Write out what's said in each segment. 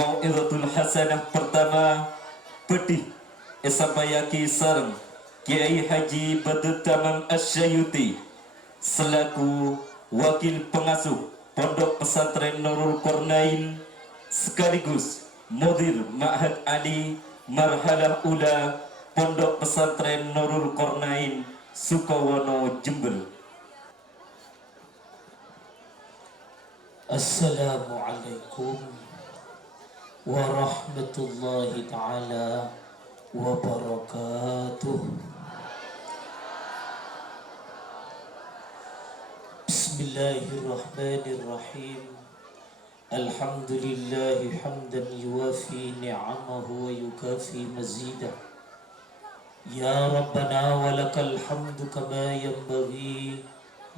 Mau'izatul hasanah pertama pedih Esabayaki sareng Kiai Haji Badut Tamam Asyayuti selaku wakil pengasuh Pondok Pesantren Nurul Qornain sekaligus Mudir Ma'had Ali Marhalah Ula Pondok Pesantren Nurul Qornain Sukowono Jember. Assalamualaikum warahmatullahi ta'ala wabarakatuh. Bismillahirrahmanirrahim. Alhamdulillahi hamdan yuwafi ni'amahu wa yukafi mazidah. Ya Rabbana walakal hamdu kama yanbaghi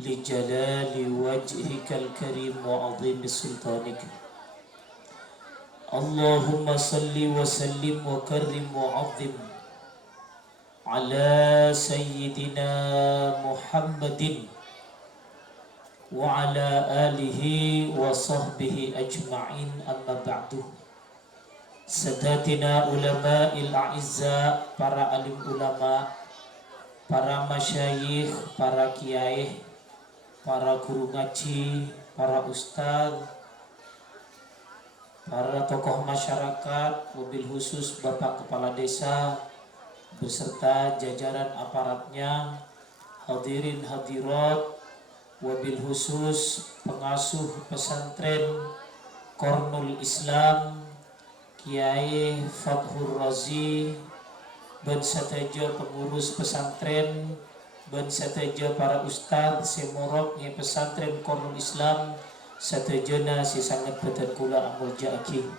lijalali wajhikal karim wa azimi sultanika. Allahumma salli wa sallim wa karrim wa azim ala sayyidina Muhammadin wa ala alihi wa sahbihi ajma'in, amma ba'du. Sadatina ulama'il a'izza, para alim ulama, para masyayikh, para kiai, para guru ngaji, para ustaz, para tokoh masyarakat, mobil khusus Bapak Kepala Desa beserta jajaran aparatnya, hadirin hadirat, wabil khusus pengasuh pesantren Qornul Islam Kiai Fathur Razi, ben sateja pengurus pesantren, ben sateja para ustaz semorok nya pesantren Qornul Islam, satejana si sangat betul kula amul jaki.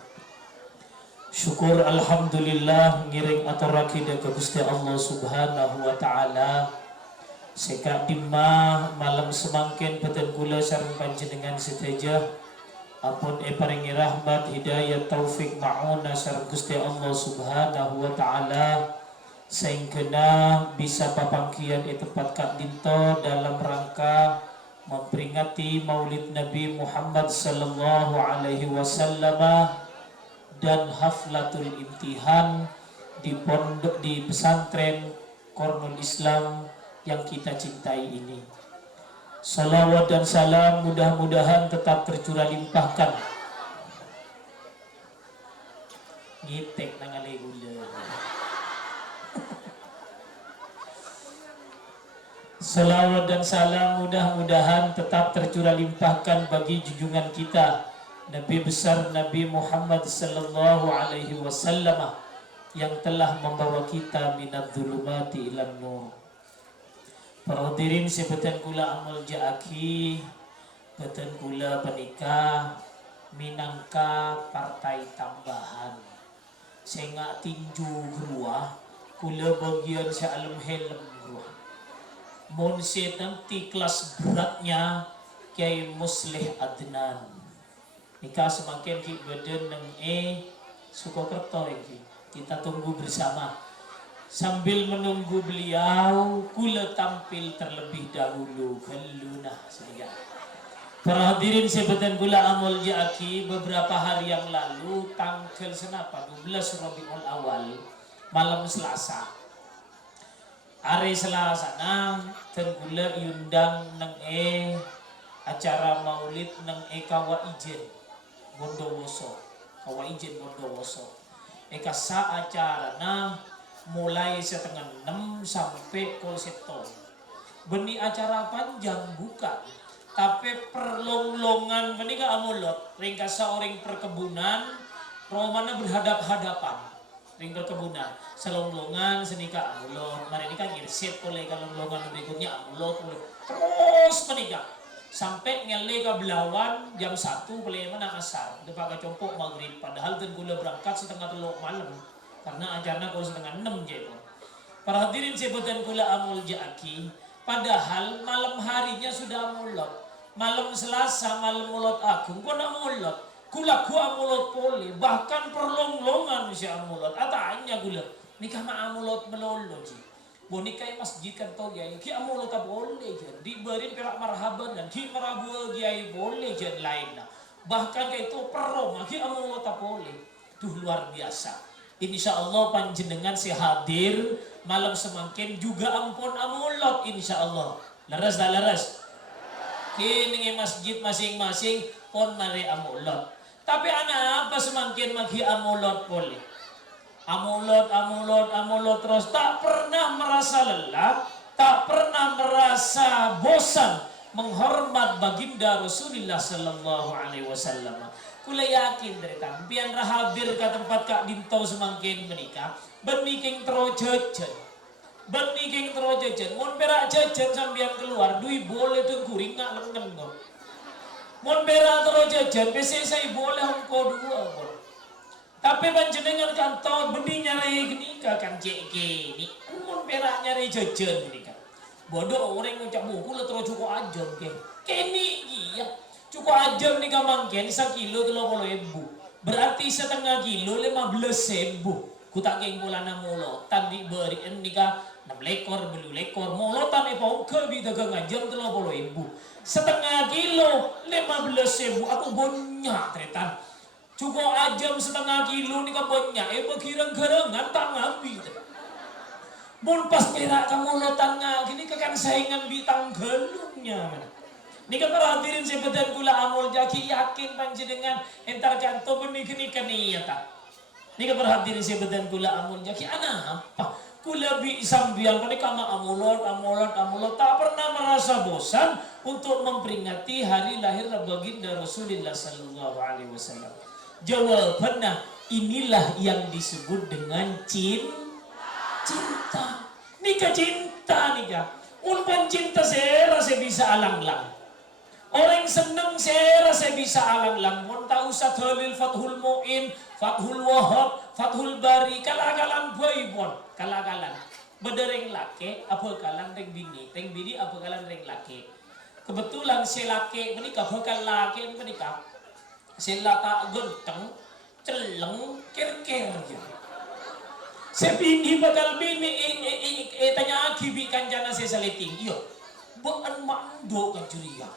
Syukur alhamdulillah ngiring aturaki ke Gusti Allah Subhanahu wa taala. Seka dimah malam semangkin betul kula sareng panjenengan seteja. Ampun paringi rahmat hidayah taufik mauna sareng Gusti Allah Subhanahu wa taala. Sehingga bisa papangkian tepat kak dinto dalam rangka memperingati Maulid Nabi Muhammad sallallahu alaihi wasallam dan haflatul imtihan di pondok di pesantren Qornul Islam yang kita cintai ini. Salawat dan salam mudah-mudahan tetap tercurah limpahkan. Ngitek nangale gula. Salawat dan salam mudah-mudahan tetap tercurah limpahkan bagi junjungan kita Nabi besar Nabi Muhammad sallallahu alaihi wasallam yang telah membawa kita minadz zulumati ilan nur. Para hadirin sebutan kula amal jaaki, betan kula penikah minangka partai tambahan. Sehingga tinju gruah kula bagian sa'alem helm gruah. Monset nanti kelas beratnya Kiai Muslih Adnan. Nikah semakin ki badan nang Sukokerto iki. Kita tunggu bersama. Sambil menunggu beliau, kula tampil terlebih dahulu keluna saja. Para hadirin sebutan kula amul jaki, beberapa hari yang lalu tanggal senapa 12 Rabiul Awal malam Selasa. Hari Selasa nang tenggula yundang nang acara maulid nang kawa ijen Bondowoso, kawa ijen Bondowoso. Sa acara nang mulai setengah 6 sampai kolseton. Beni acara panjang bukan, tapi perlonglongan beni ka amulot, ringkasa orang perkebunan, romana berhadap-hadapan. Ring perkebunan, selonglongan senika amulot, mari nikah ngirsit oleh kalonglongan berikutnya amulot terus menikah sampai ngele ke Belawan jam 1 boleh mana asar depan ke compok maghrib, padahal ten gula berangkat setengah 3 malam karena ajarnya kalau setengah 6 je. Para hadirin sebutan gula amul jaki, padahal malam harinya sudah amulot, malam Selasa malam mulot agung kau nak mulot kula ku amulot pole, bahkan perlonglongan si amulot. Atanya gula nikah ma amulot melolo ji. Bonikai masjid kan tau kiai, ki amulot tak boleh je. Diberin perak marhaban dan ki marabu kiai boleh je lainnya. Bahkan kayak itu perong, ki amulot tak boleh. Duh luar biasa. Insya Allah panjenengan si hadir malam semangkin juga ampun amulot insya Allah. Leres tak leres? Kini masjid masing-masing pon mari amulot. Tapi anak apa semangkin magi amulot boleh. Amulot terus tak pernah merasa lelah, tak pernah merasa bosan menghormat baginda Rasulullah sallallahu alaihi wasallam. Kula yakin dari tampian rahabir ke tempat kak dinto semangkin menikah bermiking terojejen mon berak jajan sambian keluar duit boleh tuh kuring nggak lengan kok mon berak terojejen pese saya boleh engkau dua bon. Tapi panjenengan kantor benih nyari gini kan cek ni mon berak nyari jajan ini kan bodoh orang ngucap buku lah terus cukup aja kini iya cukup aja nih kamangken 1 kilo 30.000 berarti setengah kilo 15.000 ku tak keng mulana molotan diberi nika 6 lekor belu lekor molotan epau ke bi dagang ajam 30.000 setengah kilo 15.000 aku banyak tretan cukup ajam setengah kilo nika banyak bekirang-kirangan tak ngambil mun pas perak kamu lotan gini kan saingan bitang gelungnya ini kan hadirin sebetan kula amul jaki yakin panjenengan entar kanto benih kan iya tak. Ini kan hadirin sebetan kula amul jaki anak apa? Kula bi sambiang kani kama amulot tak pernah merasa bosan untuk memperingati hari lahir baginda Rasulullah sallallahu alaihi wasallam. Jawabannya inilah yang disebut dengan cinta. Nika cinta nika. Ulpan cinta saya rasa bisa alang-lang. Orang seneng saya rasa bisa alang-lang. Mun tak usah dalil Fathul Mu'in, Fathul Wahab, Fathul Bari, kalagalan boy bon, kalagalan. Bedereng laki, apa kalan reng bini apa kalan reng laki. Kebetulan si laki menikah, bakal laki menikah. Si lata genteng, celeng, ker-ker gitu. Si bini bakal bini, tanya akibi kanjana si saliting. Iya, bukan mando kan curia.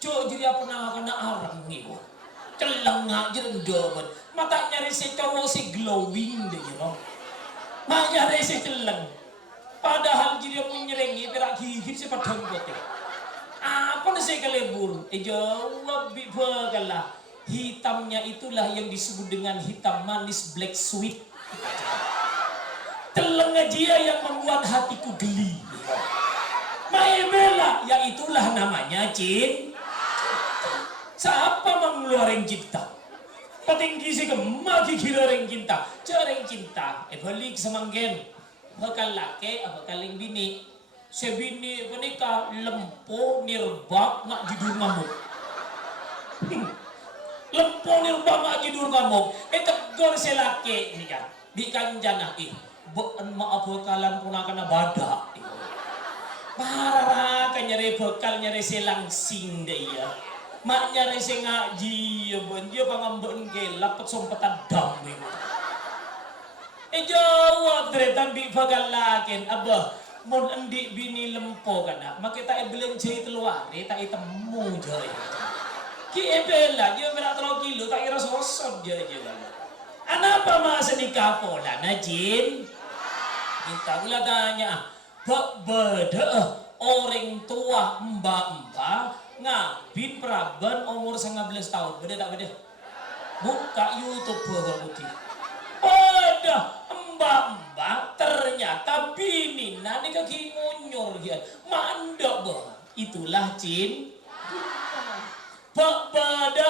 Cok jadi apa nak kena arang ni bo, celengak jerendoman, mata nyari si cowok si glowing deh you know, mak nyari si celeng, padahal jadi mau nyerengi berak gigit si padang bote, apa nih si kelebur, jawab bipa kalah, hitamnya itulah yang disebut dengan hitam manis black sweet, telengah dia yang membuat hatiku geli, maemela, ya itulah namanya cinta. Siapa mengeluarin cinta? Patinggi si kemagi kilaring cinta. Jareng cinta. Balik semanggen. Bakal laki, bakal yang bini. Si bini menikah lempo nirbak nak jidur ngamuk. Lempo nirbak nak jidur ngamuk. Tegur si laki ini kan. Di kanjana bukan maaf bakalan punakan badak. Parah kan nyari bekal nyari si langsing deh ya. Maknya rese ngaji ya bon dia pangambeun ge lapet sompetan dam jawab tretan bi bagalaken abah mun endi bini lempo kana make tak belenjai teluare tak temu joy ki ebela dia berak 3 kilo tak kira sosot je ana apa masa nikah pola najin minta gula tanya beda orang tua mbak ngabin praban umur 19 tahun beda tak beda buka YouTube putih ada mbak ternyata bini nani kaki ngunyur dia mandok bah itulah beda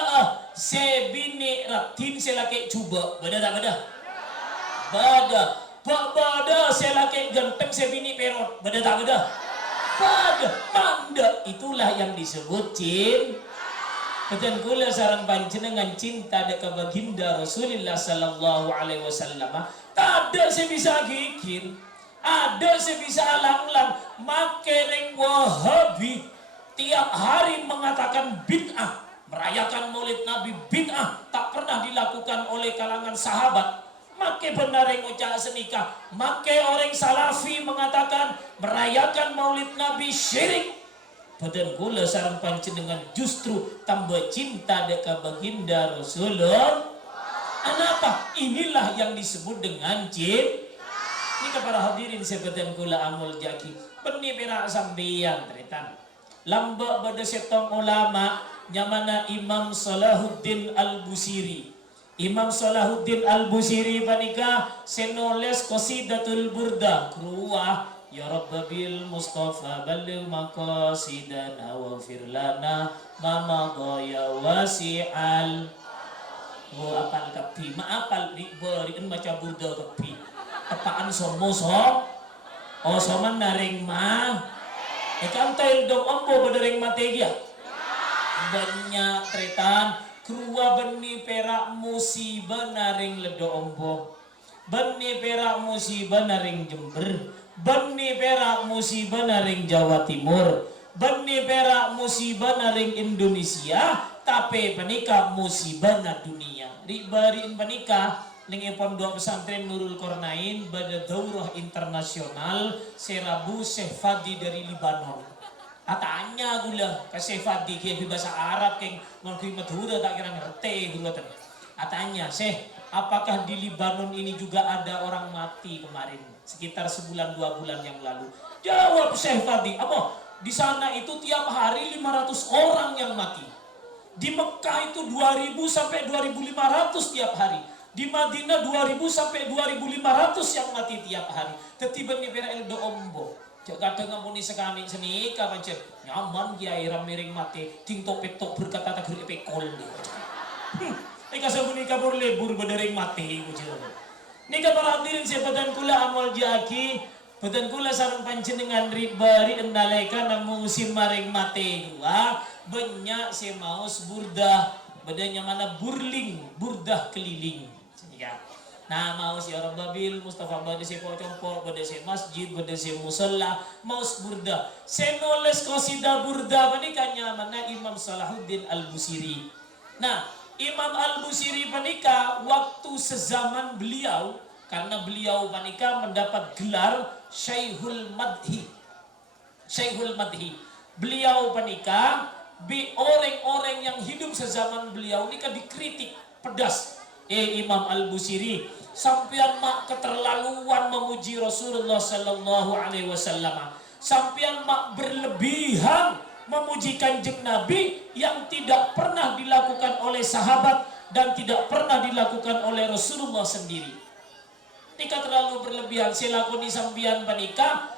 se bini ratin se laki coba beda tak beda se laki ganteng se bini perot beda tak beda manda itulah yang disebut cinta. Dan kula sarang panjenengan cinta dekat baginda Rasulullah sallallahu alaihi wasallam. Tak ada sebisa gigir, ada sebisa alang-lang. Makereng Wahabi tiap hari mengatakan bid'ah, merayakan Maulid Nabi bid'ah, tak pernah dilakukan oleh kalangan sahabat. Make benar yang ucap senikah, make orang salafi mengatakan merayakan Maulid Nabi syirik. Badan kula sarang panjenengan justru tambah cinta dekat baginda Rasulullah. Kenapa? Inilah yang disebut dengan jin. Ini kepada hadirin sebadan kula amul jaki. Beni perak sambian teritan. Lamba pada setong ulama nyamana Imam Salahuddin Al-Busiri. Imam Salahuddin Al-Busiri panika senoles qasidatul burda kruah ya rabbil mustafa balil maqasidana wa firlana mama ya wasi'al. Oh apal kapi, maapal di berikan baca burda kapi. Tepaan somo oh soman naring mah. Ikan tail dong ombo bedereng mategia. Banyak tretan krua beni perak musibah naring ledo ombo. Beni perak musibah naring Jember. Beni perak musibah naring Jawa Timur. Beni perak musibah naring Indonesia. Tapi panika musibah na dunia. Ribarin panika dengan pondok pesantren Nurul Kornain pada daurah internasional Serabu Syekh Fadi dari Libanon. Katanya gula ke Syekh Fadi ke bahasa Arab keng ngakui Madura tak kira ngerti gula ten. Katanya Syekh, apakah di Libanon ini juga ada orang mati kemarin sekitar sebulan 2 bulan yang lalu? Jawab Syekh Fadi, apa? Di sana itu tiap hari 500 orang yang mati. Di Mekah itu 2000 sampai 2500 tiap hari. Di Madinah 2000 sampai 2500 yang mati tiap hari. Tetiba ni pera eldo ombo. Cak kadang ngapuni sekami seni ka pancen nyaman kiai miring mati ting topet tok berkata tak gede pekol. Ika sabuni kabur lebur bedereng mati ku jero. Nika para hadirin sebadan kula amal jaki badan kula sareng panjenengan ribari endaleka namu musim maring mati gua banyak si maus burdah badannya mana burling burdah keliling ya. Nah maus ya Rabbil Mustafa bade si pocompo bade si masjid bade si musalla maus burdah senoles qasidah burdah panikanya mana Imam Salahuddin Al-Busiri. Nah Imam Al-Busiri panika waktu sezaman beliau karena beliau panika mendapat gelar Syekhul Madhi. Syekhul Madhi. Beliau panika bi orang-orang yang hidup sezaman beliau nika dikritik pedas. Imam Al-Busiri sampean mak keterlaluan memuji Rasulullah sallallahu alaihi wasallam. Sampean mak berlebihan memuji Kanjeng Nabi yang tidak pernah dilakukan oleh sahabat dan tidak pernah dilakukan oleh Rasulullah sendiri. Nika terlalu berlebihan selakoni sampean panika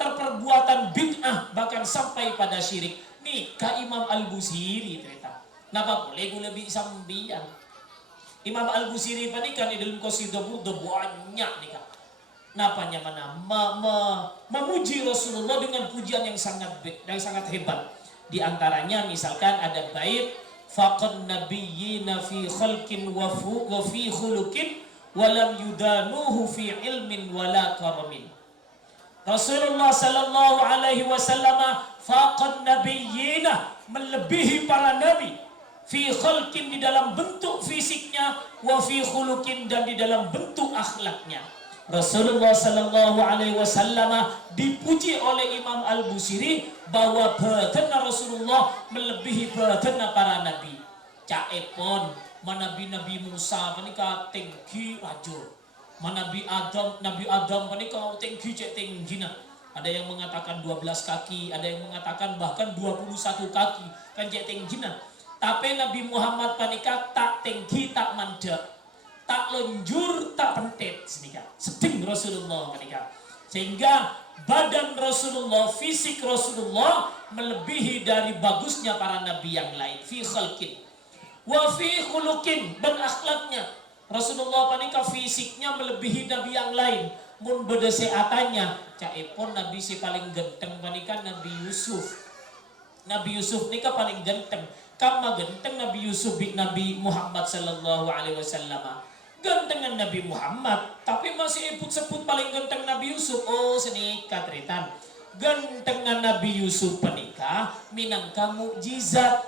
terperbuatan bid'ah bahkan sampai pada syirik. Nika Imam Al-Busiri ternyata. Napa boleh gue lebih sambian? Imam Al-Busiri panika di dalam qasidah burda banyak nika. Napanya mana memuji Rasulullah dengan pujian yang sangat hebat. Di antaranya misalkan ada bait faqad nabiyyina fi khalqin wa fi khuluqin walam yudanuhu fi ilmin wala karamin. Rasulullah sallallahu alaihi wasallam faqad nabiyyina melebihi para nabi fi khalqin di dalam bentuk fisiknya wa fi khuluqin dan di dalam bentuk akhlaknya. Rasulullah sallallahu alaihi wasallam dipuji oleh Imam Al-Busiri bahwa badan Rasulullah melebihi badan para nabi. Caepon Nabi Musa panika tinggi rajo. Nabi Adam panika tinggi cek tinggina. Ada yang mengatakan 12 kaki, ada yang mengatakan bahkan 21 kaki kan cek tinggina. Tapi Nabi Muhammad panika tak tinggi tak mandek. Tak lenjur, tak pentit sedikit. Seding Rasulullah panika. Sehingga badan Rasulullah, fisik Rasulullah melebihi dari bagusnya para nabi yang lain. Fi khalqin wa fi khuluqin dan akhlaknya Rasulullah panika fisiknya melebihi nabi yang lain. Mun beda seatannya caepon nabi si paling genteng panika Nabi Yusuf. Nabi Yusuf nika paling genteng. Kama genteng Nabi Yusuf bi Nabi Muhammad sallallahu alaihi wasallam. Gentengan Nabi Muhammad tapi masih sebut paling genteng Nabi Yusuf. Oh senika teritan. Gentengan Nabi Yusuf panika minangka mukjizat.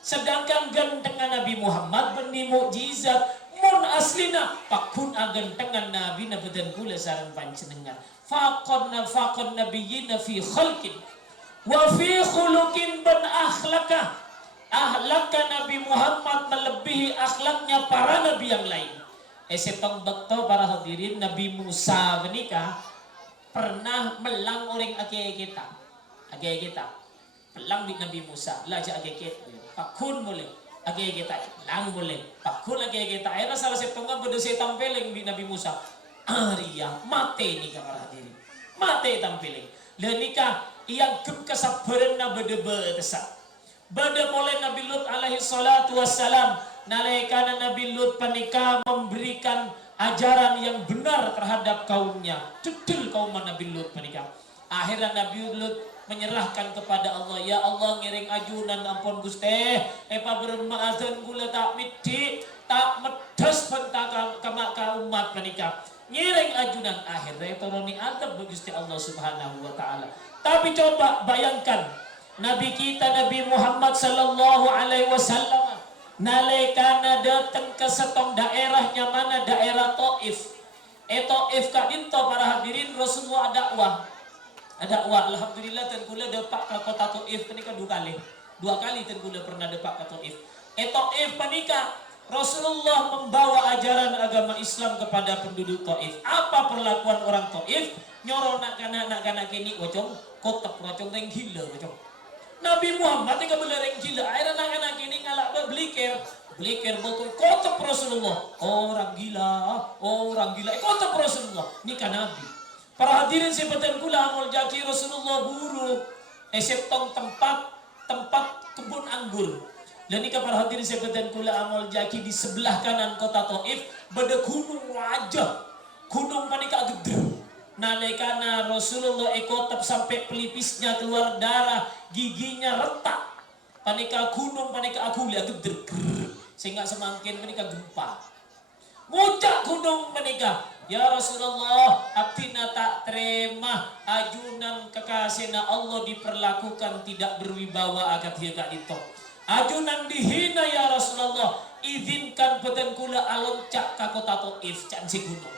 Sedangkan gentengan Nabi Muhammad benih mukjizat. Mun aslina pakun agentengan Nabi nabadan kula sareng panjenengan. Faqad nabiyyina fi khalqin wa fi khuluqin ban akhlaqah. Akhlaknya Nabi Muhammad melebihi akhlaknya para nabi yang lain. Setong bekto para hadirin, Nabi Musa menikah pernah melang orang age kita pelang di Nabi Musa laja age kita pakun boleh age kita lang boleh pakun age kita era salah setong beda setan peleng di Nabi Musa Arya mate ni para hadirin mate tampileng dan nikah yang kesabaran na beda besar beda mulai Nabi Lut alaihi salatu wassalam nalaikana Nabi Lut panika memberikan ajaran yang benar terhadap kaumnya. Cedul kaum Nabi Lut panika. Akhirnya Nabi Lut menyerahkan kepada Allah. Ya Allah ngiring ajunan ampun Gusti. Epa bermaazan gula tak midi tak medes bentang kama umat panika. Ngiring ajunan akhirnya turuni adab Gusti Allah Subhanahu wa taala. Tapi coba bayangkan Nabi kita Nabi Muhammad sallallahu alaihi wasallam nalekana datang ke setong daerahnya mana daerah Taif. Taif ka dinto para hadirin Rasulullah dakwah. Alhamdulillah ten kula depak ke kota Taif panika dua kali ten kula pernah depak ke Taif. Taif panika Rasulullah membawa ajaran agama Islam kepada penduduk Taif. Apa perlakuan orang Taif? Nyoro nak kana kini ocong kotak ocong teng gila ocong. Nabi Muhammad ini belereng gila. Akhirnya anak-anak ini ngalak belikir botol kotak Rasulullah. Orang gila. Kotak Rasulullah. Ini kan Nabi. Para hadirin sebatan kula amul jaki Rasulullah buru. Septong tempat kebun anggur. Dan ini para hadirin sebatan kula amul jaki di sebelah kanan kota Taif. Bada gunung wajah. Gunung panika gede. Nalekana Rasulullah ekotap sampai pelipisnya keluar darah, giginya retak. Panika gunung, panika aku lihat geder, sehingga semakin panika gempa. Muncak gunung panika. Ya Rasulullah, abdina tak terima ajunan kekasihna Allah diperlakukan tidak berwibawa akat dia kak itu. Ajunan dihina ya Rasulullah, izinkan badan kula aloncak ka kota Taif can si gunung.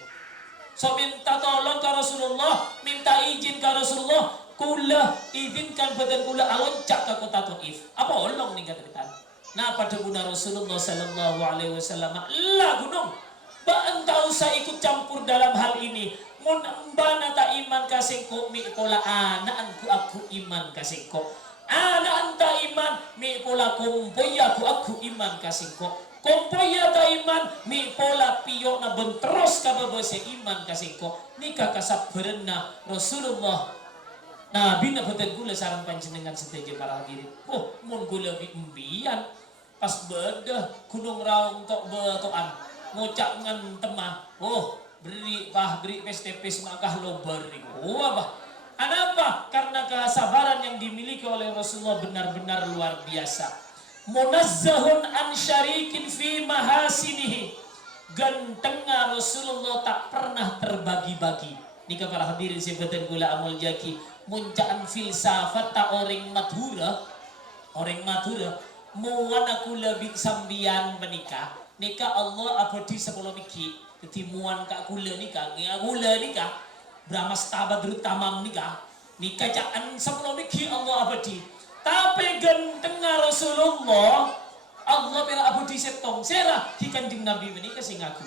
So minta tolong ke Rasulullah, minta izin ke Rasulullah, kula izinkan badan kula aloncak ke kota Taif. Apa olong nih kata nah pada guna Rasulullah sallallahu alaihi wasallam lah gunung. Ba entau saya ikut campur dalam hal ini. Mun mbana ta iman kasengko mi pola anakku aku iman kasengko. Anak anta iman mi pola kumpoy aku iman kasengko. Kompoya ta iman mi pola piyo na benteros ka babase iman kasingko nikah kasabarenna Rasulullah. Nah bina beten gula sarang panjenengan seteja para hadirin. Oh mun gula bi umbian pas bedah gunung raung tok betoan ngocak ngan temah. Oh beri pes makah lobar ring. Oh apa? Kenapa? Karena kesabaran yang dimiliki oleh Rasulullah benar-benar luar biasa. Munazzahun an syarikin fi mahasinihi. Gantengnya Rasulullah tak pernah terbagi-bagi. Ini para hadirin sebatan gula amul jaki. Muncaan filsafat tak orang madhura muana kula bik sambian menikah. Nikah Allah abadi sebelum iki. Ketimuan kak kula nikah. Ngia kula nikah. Bramas tabadrut tamam nikah. Nikah jangan sebelum iki Allah abadi. Tapi gantengnya Rasulullah Allah bila abudi setong serah di kanjeng Nabi menikah sing aku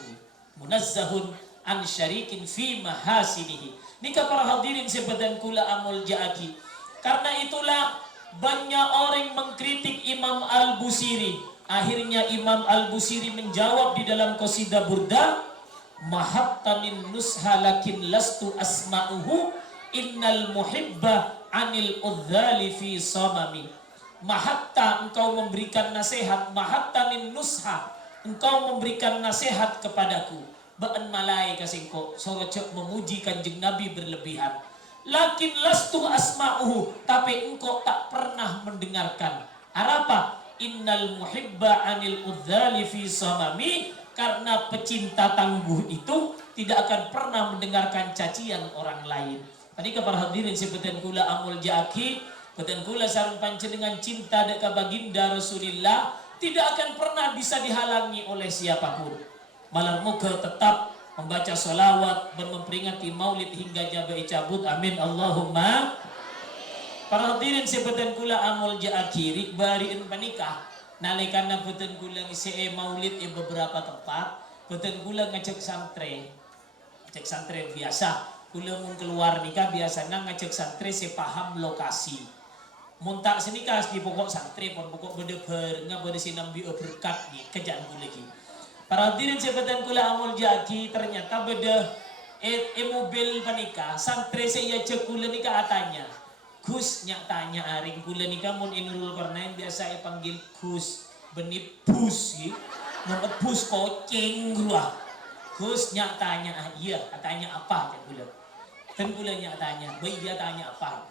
munazzahun an syarikin fi mahasinihi. Nikah para hadirin sebadan kula amul jaaki. Karena itulah banyak orang mengkritik Imam Al-Busiri. Akhirnya Imam Al-Busiri menjawab di dalam qasidah Burda, mahattanin nusha lakin lastu asma'uhu innal muhibba anil udzali fi samami. Mahatta engkau memberikan nasihat, mahattanin nusha engkau memberikan nasihat kepadaku. Ba'an malai kasingko sorocok memuji kanjeng Nabi berlebihan. Lakin lastu asma'uhu, tapi engkau tak pernah mendengarkan. Apa? Innal muhibba anil udzali fi samami. Karena pecinta tangguh itu tidak akan pernah mendengarkan cacian orang lain. Tadi kepada hadirin sebutan kula amul jaki, sebutan kula sarung panjenengan cinta dekat baginda Rasulullah tidak akan pernah bisa dihalangi oleh siapapun. Malam muka tetap membaca salawat dan memperingati maulid hingga jabai cabut. Amin Allahumma. Para hadirin sebutan kula amul jaki rikbariin panikah. Nalikan beten kula ngisi maulid beberapa tempat, beten kula ngajak santri. Ngajak santri biasa. Kula mun keluar nikah biasanya ngajak santri sepaham lokasi. Mun tak senikah di pokok santri pun pokok bedeber ngabade sinambi berkat ni kejaan kula lagi. Para hadirin jabatan kula amul jaki ternyata beda mobil panika santri saya ajak kula nikah atanya. Gus nyak tanya aring kula nikah mun Inul Qarnain biasa panggil Gus benih bus gitu. Nomor bus koceng gua. Gus nyak tanya iya tanya apa cak kula. Dan kula nyak tanya, bayi dia tanya apa?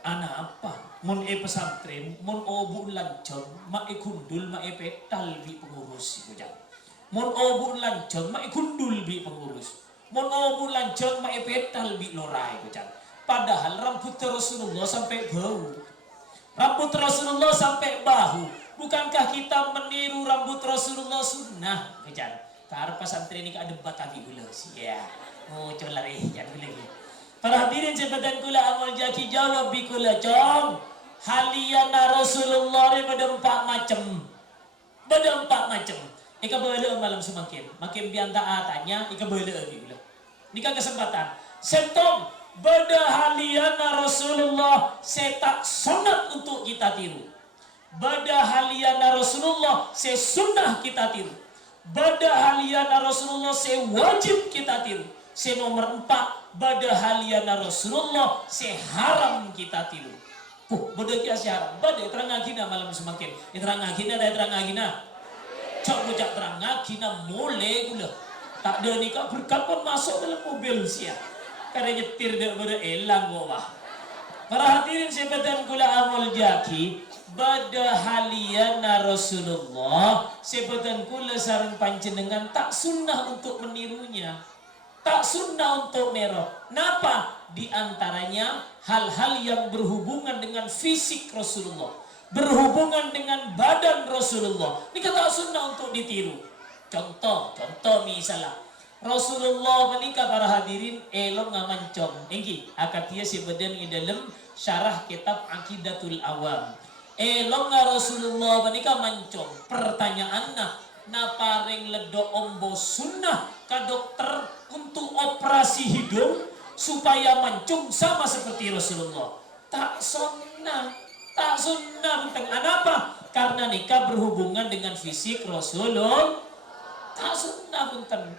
Anak apa? Mun pesantren, mun obu lancong, mak kundul mak petal bi pengurus gitu. Mun obu lancong, mak kundul bi pengurus. Mun obu lancong, mak petal bi lorai gitu. Padahal rambut Rasulullah sampai bau. Rambut Rasulullah sampai bahu. Bukankah kita meniru rambut Rasulullah sunnah? Kejar. Karena pesantren ini ada debat lagi gula sih. Ya. Oh coba lari jangan lagi. Para hadirin jabatan kula amal jaki jawab bi kula com. Haliyana Rasulullah ini ada 4 macam. Ada 4 macam. Ika bela malam semakin. Makin bianta atanya ika bela lagi gula. Nikah kesempatan. Sentong beda haliyana Rasulullah setak sunat untuk kita tiru. Beda haliyana Rasulullah se sunnah kita tiru. Beda haliyana Rasulullah se wajib kita tiru. Se nomor 4 beda haliyana Rasulullah se haram kita tiru. Beda kia se haram. Beda terang agina malam semakin. Terang agina dan terang agina. Cok bujak terang agina mulai gula. Tak ada nikah berkat pun masuk dalam mobil sia. Karena nyetir dia pada elang gua. Para hadirin sebatan kula amul jaki bada haliyana Rasulullah sebatan kula sareng panjenengan tak sunnah untuk menirunya. Tak sunnah untuk merok. Napa? Di antaranya hal-hal yang berhubungan dengan fisik Rasulullah, berhubungan dengan badan Rasulullah. Ini tak sunnah untuk ditiru. Contoh misalnya Rasulullah menikah para hadirin elong ngamancong. Engki akatia sebadan di dalam syarah kitab Aqidatul Awam. Elong Rasulullah menikah mancong. Pertanyaannya, napa ring ledo ombo sunnah ka dokter untuk operasi hidung supaya mancung sama seperti Rasulullah? Tak sunnah tentang apa? Karena nikah berhubungan dengan fisik Rasulullah. Tak sunnah tentang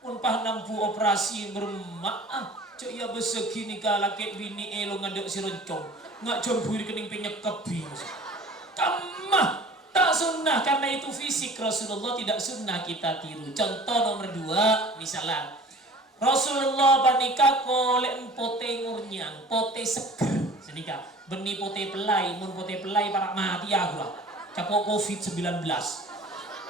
Unpah nampu operasi bermaaf cok ya besegi nikah laki bini elo ngadek si rencong nggak jompuri kening penyek kebi kamah tak sunnah karena itu fisik Rasulullah tidak sunnah kita tiru. Contoh nomor 2 misalnya Rasulullah panika kolek pote ngurnyang pote seger senika benih pote pelai mun pote pelai para mati aku lah capok COVID-19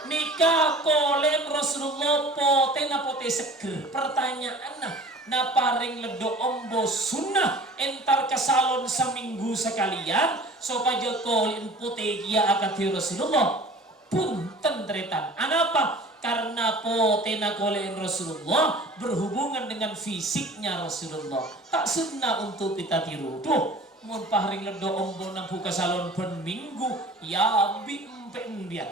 nikah kolem Rasulullah pote seger. Pertanyaan na paring ledo ombo sunnah entar ke salon seminggu sekalian supaya kolem pote kia akati Rasulullah pun tentretan. Anapa? Karena pote na kolem Rasulullah berhubungan dengan fisiknya Rasulullah. Tak sunnah untuk kita tiru. Tuh, mun paring ledo ombo nampu ke salon pen minggu ya bimpen biar.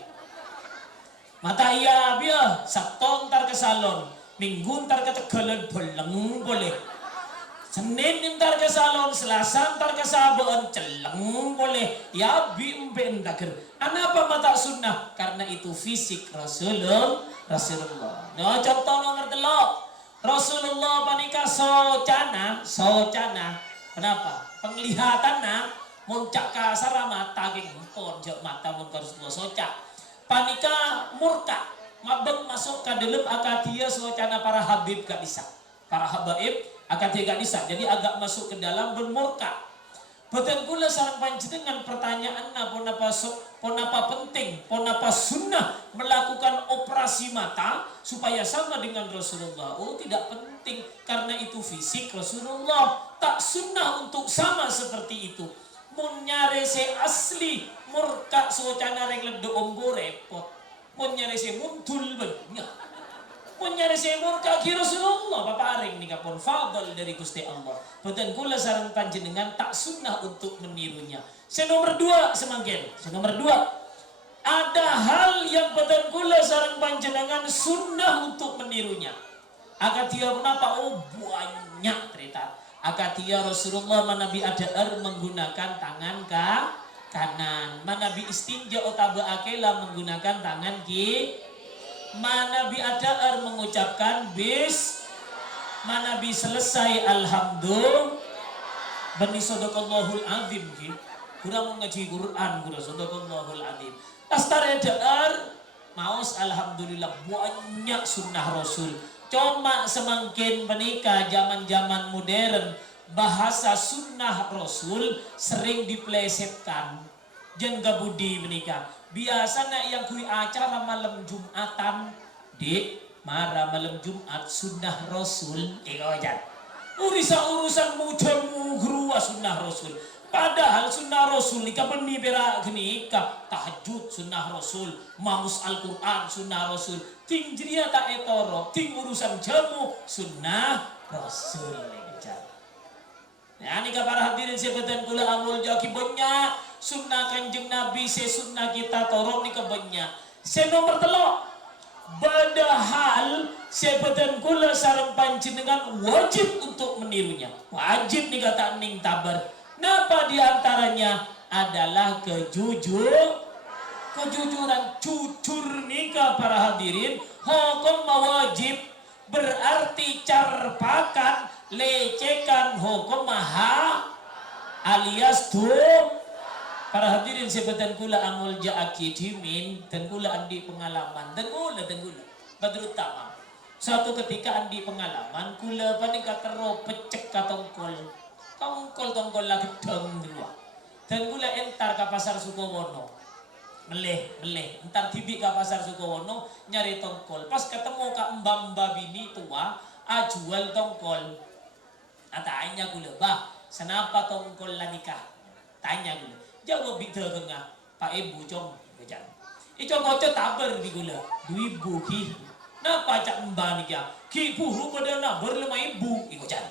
Mata iya biar Sabtu ntar ke salon, Minggu ntar ke Tegalan beleng boleh, Senin ntar ke salon, Selasa ntar ke Sabon celeng boleh, ya bimben takir. Anapa mata sunnah? Karena itu fisik Rasulullah. No contoh nomor 3 Rasulullah panika socana. Kenapa? Penglihatannya muncak kasar mata geng pon jauh mata mun Rasulullah socak. Panika murka mabeng masuk ke dalam akadia suacana para habib gak bisa. Para habaib akadia gak bisa. Jadi agak masuk ke dalam bermurka. Betul pula sarang panjenengan pertanyaan ponapa penting, ponapa sunnah melakukan operasi mata supaya sama dengan Rasulullah. Oh tidak penting karena itu fisik Rasulullah. Tak sunnah untuk sama seperti itu. Mun nyare se asli murka socana reng ledo ombo repot. Mun nyare se muntul banyak. Mun nyare se murka ki Rasulullah paparing nika pun fadl dari Gusti Allah. Boten kula sareng panjenengan tak sunnah untuk menirunya. Se nomor 2 semangkin. Se nomor 2 ada hal yang beten kula sareng panjenengan sunnah untuk menirunya. Akatia kenapa? Oh banyak cerita. Akatia Rasulullah manabi adar menggunakan tangan kanan. Manabi istinja otaba akela menggunakan tangan kiri. Manabi adar mengucapkan manabi selesai alhamdulillah. Bani sadaqallahul azim ki. Kurang mengaji Quran kurang sadaqallahul azim. Astare dar maus alhamdulillah banyak sunnah Rasul. Cuma semakin menikah zaman-zaman modern bahasa sunnah Rasul sering diplesetkan. Jangan gabudi menikah. Biasanya yang kui acara malam Jumatan di mara malam Jumat sunnah Rasul ikojan. Urusan mujamu grua sunnah Rasul. Padahal sunnah Rasul nikah beni berak nikah tahajud sunnah Rasul, mamus Al-Quran sunnah Rasul, ting jeria tak etoro, ting urusan jamu sunnah Rasul. Nah nikah para hadirin sebatan kula amul jaki banyak sunnah kanjeng Nabi se sunnah kita torok nikah banyak. Se nomor telok. Padahal sebatan kula sareng panjenengan wajib untuk menirunya. Wajib nikah tak ning tabar. Napa diantaranya adalah kejujuran, jujur nikah para hadirin. Hukum wajib berarti carpakan, lecekan hukum maha alias tuh. Para hadirin sebatan kula amul ja'aki dimin dan kula andi pengalaman dan kula badrut tamam. Suatu ketika andi pengalaman kula panika kero pecek ka tongkol lagi gedeng dua. Dan kula entar ke pasar Sukowono. Meleh, entar tibi ke pasar Sukowono nyari tongkol. Pas ketemu ka mbak bini tua, jual tongkol. Tanya kula, "Bah, senapa tongkol lah nikah?" Tanya kula. Jawab bita kengah, "Pak Ibu cong." Bejan. Ico kocok taber di gula. 2.000 ki. Napa cak mbak nikah? Ki buhu pada naber 5.000. Ikocan.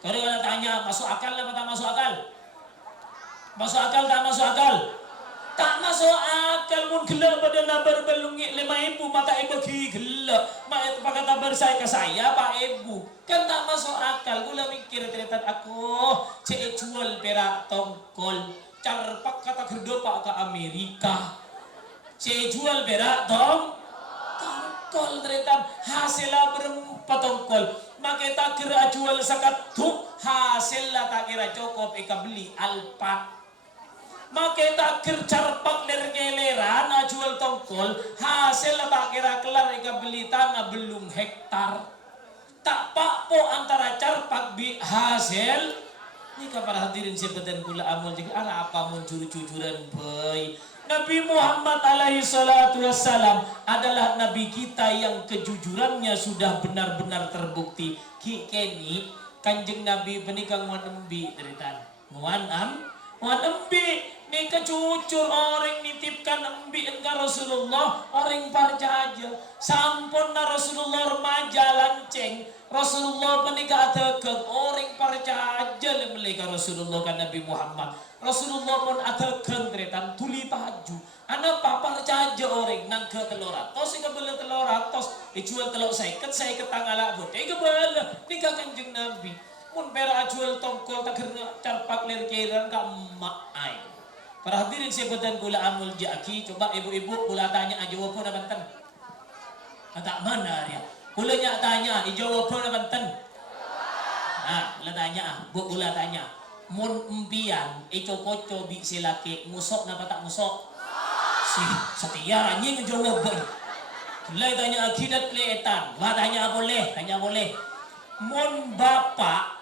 Kalau kena tanya masuk akal apa tak masuk akal? Masuk akal tak masuk akal? Tak masuk akal mun gila pada nabar belungi 5.000 mata ibu ki gila. Mak pakai tabar saya ke saya Pak Ibu. Kan tak masuk akal. Gula mikir ternyata aku cek jual perak tongkol. Carpak kata kerja pak ke Amerika. Cek jual perak tongkol ternyata hasilnya berempat tongkol. Maka tak kira jual sakat tuh hasilnya tak kira cukup ika beli alpat. Maka tak kira carpak lergeleran jual tongkol hasilnya tak kira kelar ika beli tanah belum hektar. Tak pak po antara carpak bi hasil. Ini para hadirin sebatan kula amul juga ala apa mun jujur-jujuran boy. Nabi Muhammad alaihi salatu wassalam adalah nabi kita yang kejujurannya sudah benar-benar terbukti. Ki keni kanjeng Nabi penikang muanembi deritan. Muanembi ni kecucur orang nitipkan embi engkau Rasulullah orang parca aja. Sampun na Rasulullah remaja lanceng. Rasulullah penikah adegeng orang parca aja lemleka Rasulullah kan Nabi Muhammad. Rasulullah pun adegeng deritan tuli paju. Anak papa aja orang nang ke telur ratus, ika bela telur ratus, dijual telur saya ketanggalak bote, ika bela nikah kanjeng Nabi. Mun pera jual tongkol tak kena carpak ler kiran ka emak ai. Para hadirin sebatan gula amul jaki, coba ibu-ibu gula tanya jawab pun banten. Tak mana dia? Gula nya tanya, jawab pun banten. Nah, gula tanya, gula tanya. Mun empian, koco bi silaki ngusok napa tak ngusok? Si setia anjing jawab boy. Gula tanya akidat kleetan, wah tanya boleh. Mun bapak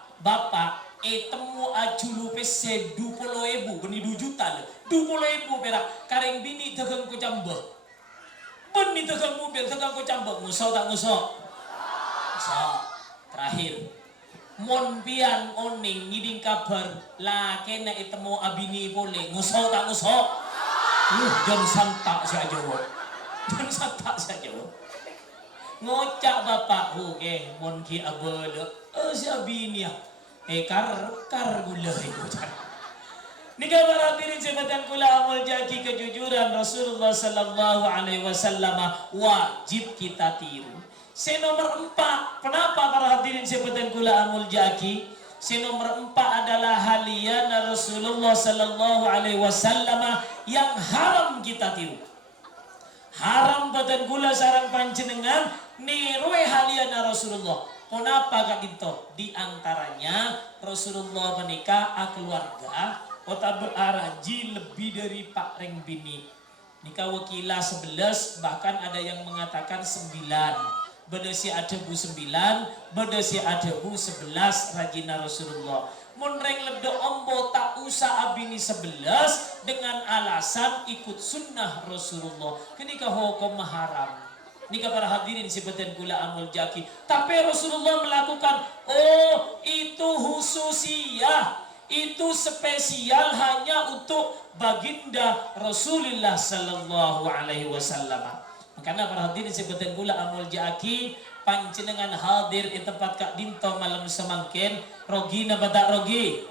temu ajulu pese 20.000 beni 2 juta 20.000 perak kareng bini tegang ku cambah beni tegang mobil tegang ku cambah ngusok tak ngusok terakhir mon pian oning ngiding kabar lah kena itemu abini boleh ngusok tak ngusok jangan santak saja ngocak bapak mon ki abele si abini ya kar gula itu Nika para hadirin sebatan kula amal jaki kejujuran Rasulullah sallallahu alaihi wasallam wajib kita tiru. Nomor 4, kenapa para hadirin sebatan kula amal jaki? Nomor 4 adalah halian Rasulullah sallallahu alaihi wasallam yang haram kita tiru. Haram badan kula sarang panjenengan niru halian Rasulullah. Kenapa kak dinto? Di antaranya Rasulullah menikah keluarga kota beraraji lebih dari Pak Reng Bini. Nikah wakilah 11, bahkan ada yang mengatakan 9. Bedesi ada bu 9, bedesi ada bu 11 rajina Rasulullah. Monreng ledo ombo tak usah abini 11 dengan alasan ikut sunnah Rasulullah. Kenika hukum haram. Nika para hadirin sebatan kula amul jaki. Tapi Rasulullah melakukan, oh itu khususiyah, itu spesial hanya untuk baginda Rasulullah sallallahu alaihi wasallam. Makanya para hadirin sebatan kula amul jaki, panjenengan hadir di tempat Kak Dinto malam semangkin, rogi na tak rogi?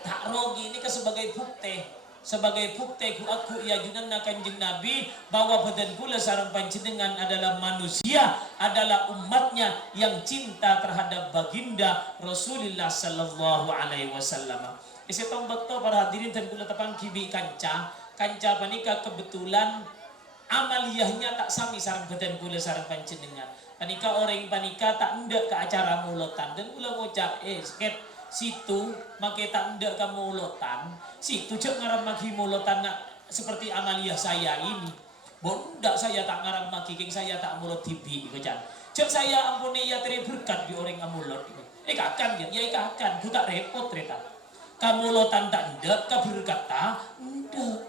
Tak rogi, ini sebagai bukti. Sebagai bukti aku yajunan kanjeng Nabi bahwa badan kula sarang panjenengan adalah manusia, adalah umatnya yang cinta terhadap baginda Rasulullah sallallahu alaihi wasallam. Isetong bakto para hadirin dan kula tepang kibi kanca panika kebetulan amaliyahnya tak sami sarang badan kula sarang panjenengan. Panika orang panika tak ndak ke acara mulotan dan kula ngucap sket situ make tak ndak kamu mulotan situ cek ngarang maki mulotan seperti amaliyah saya ini. Bondak saya tak ngarang maki king saya tak mulot tibi kejan. Cek saya ampune ya teri berkat di orang amulot ini. Kakan ya kakan ku tak repot reta. Kamu lotan tak ndak ka berkat ta ndak.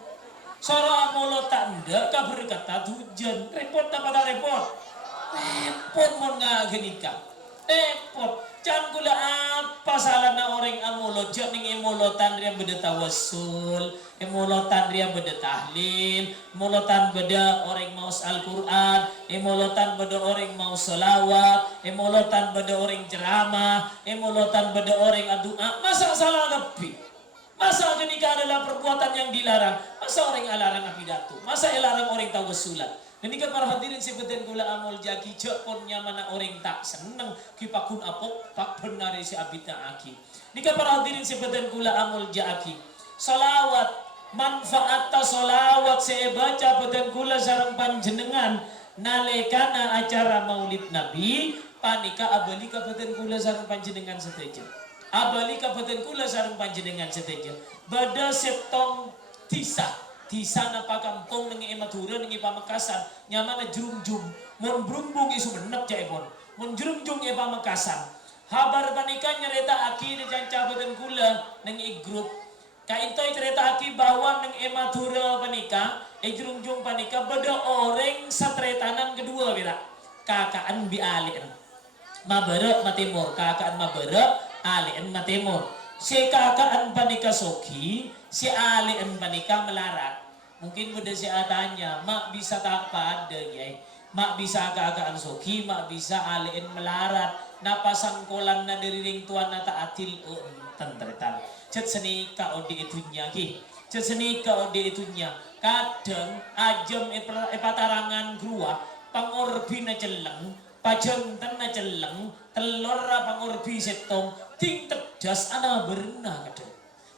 Sora amulot tak ndak ka berkat ta tujuan repot tak pada repot. Repot mon ngagenika. Repot. Can gula apa salahna orang amulot jak ning emulotan dia beda tawassul, emulotan dia beda tahlil, emulotan beda orang maus Al-Qur'an, emulotan beda orang mau selawat, emulotan beda orang ceramah, emulotan beda orang doa. Masa salah lebih? Masa kenika adalah perbuatan yang dilarang? Masa orang alarang pidato? Masa elarang orang tawassulan? Dan ini para hadirin sebeten kula amul jaki jeponnya mana orang tak seneng kipakun apok pak benar si abita aki. Nika para hadirin sebeten kula amul jaki. Salawat manfaat salawat saya baca beten kula sareng panjenengan nalekana acara Maulid Nabi panika abali ka beten kula sareng panjenengan seteja. Abali ka beten kula sareng panjenengan seteja. Bada setong tisa di sana pa kampung ng imatura ng ipamakasan nyaman na jurung-jung mon brumbung isu menep jaibon mon jurung-jung ipamakasan habar panikan nyereta aki di cancabatan gula ng igrup kaintoy cerita aki bahwa ng imatura panika jurung-jung panika beda orang sa tretanan kedua bira kakaan bialin mabere matimur kakaan mabere alin matimur si kakaan panika soki si alin panika melarat. Mungkin beda si atanya, mak bisa tak pada ya, mak bisa agak-agaan soki, mak bisa alin melarat, napasang kolan na dari ring tuan na taatil tentretan. Cet seni ka odi itunya ki, cet seni ka odi itunya. Kadang ajem patarangan grua, pangorbi na celeng, pajantan na celeng, telur pangorbi setong, ting tedas ana berenang kadang.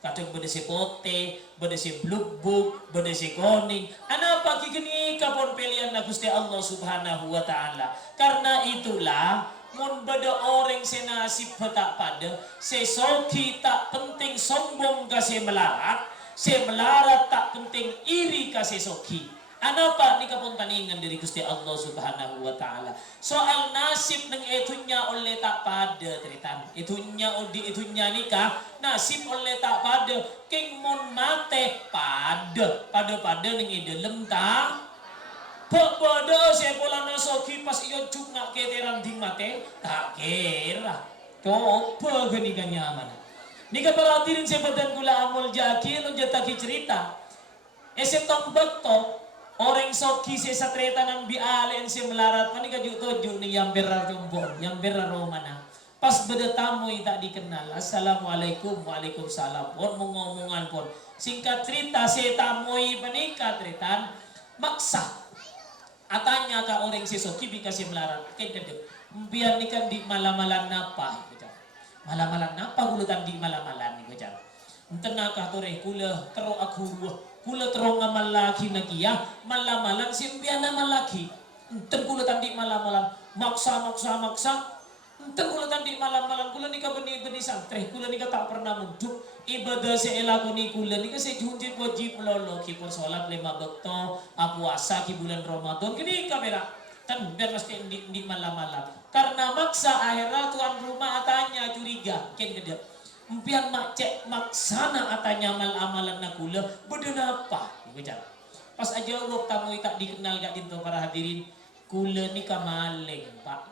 Kadang beda si pote, beda si blubuk, beda si koning. Ana pagi gini kapon pilihan na Gusti Allah Subhanahu wa taala. Karena itulah mun beda orang senasib tak pada, sesoki tak penting sombong kasih melarat, se melarat tak penting iri kasih soki. Ano pa ni kapon taningan dari Gusti Allah Subhanahu wa taala. Soal nasib ng itunya oleh tak pada teritan. Itunya itunya nikah nasib oleh tak pada king mon mate pada ning idelem ta. Pada sepola nasoki pas iyo cuk ke terang ding mate tak kira. Coba genikan nyaman. Nika para hadirin sebatan kula amul jaki lo jataki cerita. Setong betok orang soki se satreta ng bialen si melarat panika jutojo ni yambera tumpon yambera romana Pas beda tamu tak dikenal, assalamualaikum, waalaikumsalam, pun mengomongan pun. Singkat cerita, si tamui menikah teritan, maksa. Atanya ka orang sesoki bikasi melarat, kaya biar nikan di malam-malam napa, malam-malam napa gulutan di malam-malam ni kejar. Entena ka tore kula tero aku kula tero ngamal laki na kiya, malam-malam simpian naman laki. Enten gulutan di malam-malam, maksa. Enten kula di malam-malam kula nika beni santri kula nika tak pernah muduk ibadah seela kuni kula nika sejunjit wajib melolo kipun salat 5 waktu puasa ki bulan Ramadan kini kamera kan biar mesti di malam-malam karena maksa akhirnya tuan rumah atanya curiga ken gede empian mak cek maksana atanya amal-amalan nakula bedena apa bicara pas aja wong tamu tak dikenal gak dinto para hadirin kula nika maling pak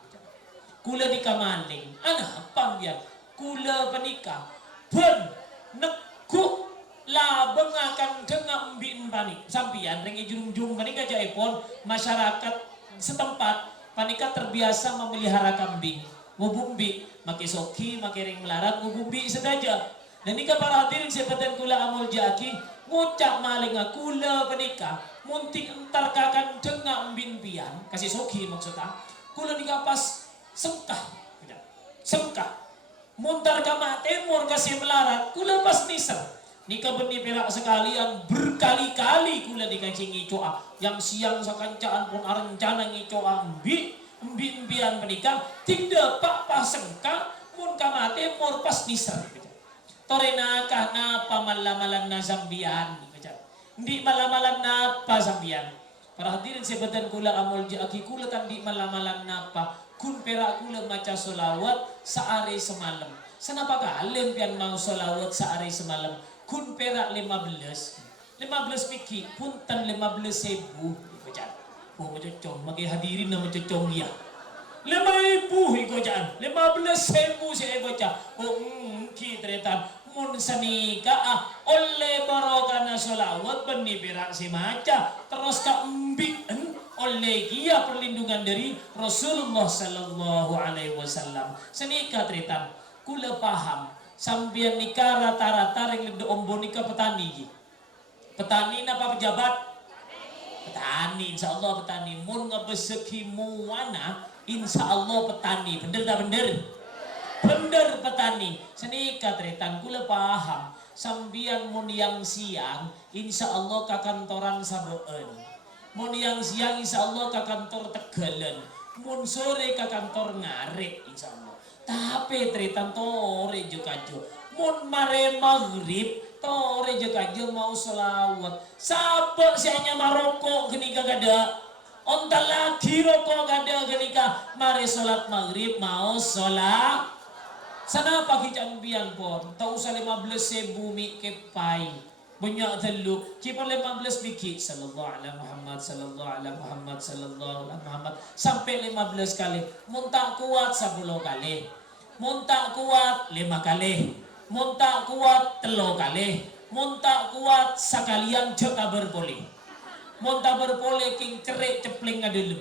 kula nikah maling, ana pambian kula penikah, pun nekuk labeng akan dengar mbin panik, sampian ringi jurung panika jaipon masyarakat setempat panika terbiasa memelihara kambing, ngubumbi, maki soki, maki ring melarat, ngubumbi sedaja. Dan nikah para hadirin sepedan kula amul jaki, ngucap maling kula penikah, muntik entar kakan dengar mbin pian, kasih soki maksudnya, kula nikah pas sengkah muntar kama temur kasih melarat kula pas niser nika benih perak sekalian berkali-kali kula dikancingi coa yang siang sakancaan pun rencana ngicoa embian menikah tidak pak pas sengkah mun kama temur pas niser torena kah napa malam-malam na sambian di malam-malam napa sambian para hadirin sebetan kula amul jaki kula kan di malam-malam napa kun perak kula maca solawat sehari semalam. Senapa kalian pian mau solawat sehari semalam? Kun perak 15 piki punten 15.000 baca. Oh cocok magi hadirin nama cocok dia. 5.000 ikojan 15.000 saya baca. Oh kitretan mun sanika oleh barokana solawat benih perak si maca terus ka mbien oleh dia perlindungan dari Rasulullah Sallallahu Alaihi Wasallam. Senika tritan, kula paham. Sambian nikah rata-rata yang lebih ombo nikah petani. Petani napa pejabat? Petani, insya Allah petani. Mun ngebeseki muana, insya Allah petani. Bener tak bener? Bener petani. Senika tritan, kula paham. Sambian mun yang siang, insya Allah ke kantoran sabeen. Mun yang siang insya Allah ke kantor Tegalan, mun sore ke kantor Ngarik insya Allah. Tapi teritan tore juga jo, mun mare maghrib tore juga jo mau selawat. Sabak sianya maroko kenika gada, ontal lagi rokok gada kenika mare sholat maghrib mau sholat. Sana pagi cambian pon, tak usah 15.000 mi kepai. Banyak teluk, cipar 15 biki sallallahu alaihi Muhammad sallallahu alaihi Muhammad sallallahu alaihi Muhammad sampai 15 kali. Mun tak kuat 10 kali. Mun tak kuat 5 kali. Mun tak kuat 3 kali. Mun tak kuat sekalian jeka berpoli. Mun tak berpoli king cerik cepling ngadelu.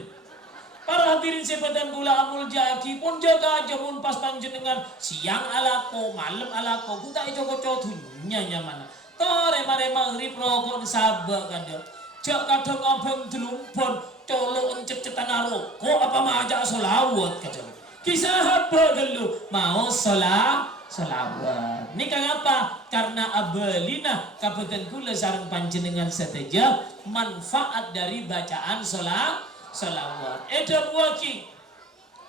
Para hadirin sebadan gula amul jaki pun jaga aja mun pas panjenengan siang alako malam alako buta ijo-ijo dunya nyaman. Tore mare maghrib rokok sabak kada. Jak kadang abang delumpon colok encet-cetan rokok apa majak selawat kada. Kisah apa dulu mau selawat. Ini kenapa? Karena abelina kabupaten kula sareng panjenengan seteja manfaat dari bacaan selawat. Eda buaki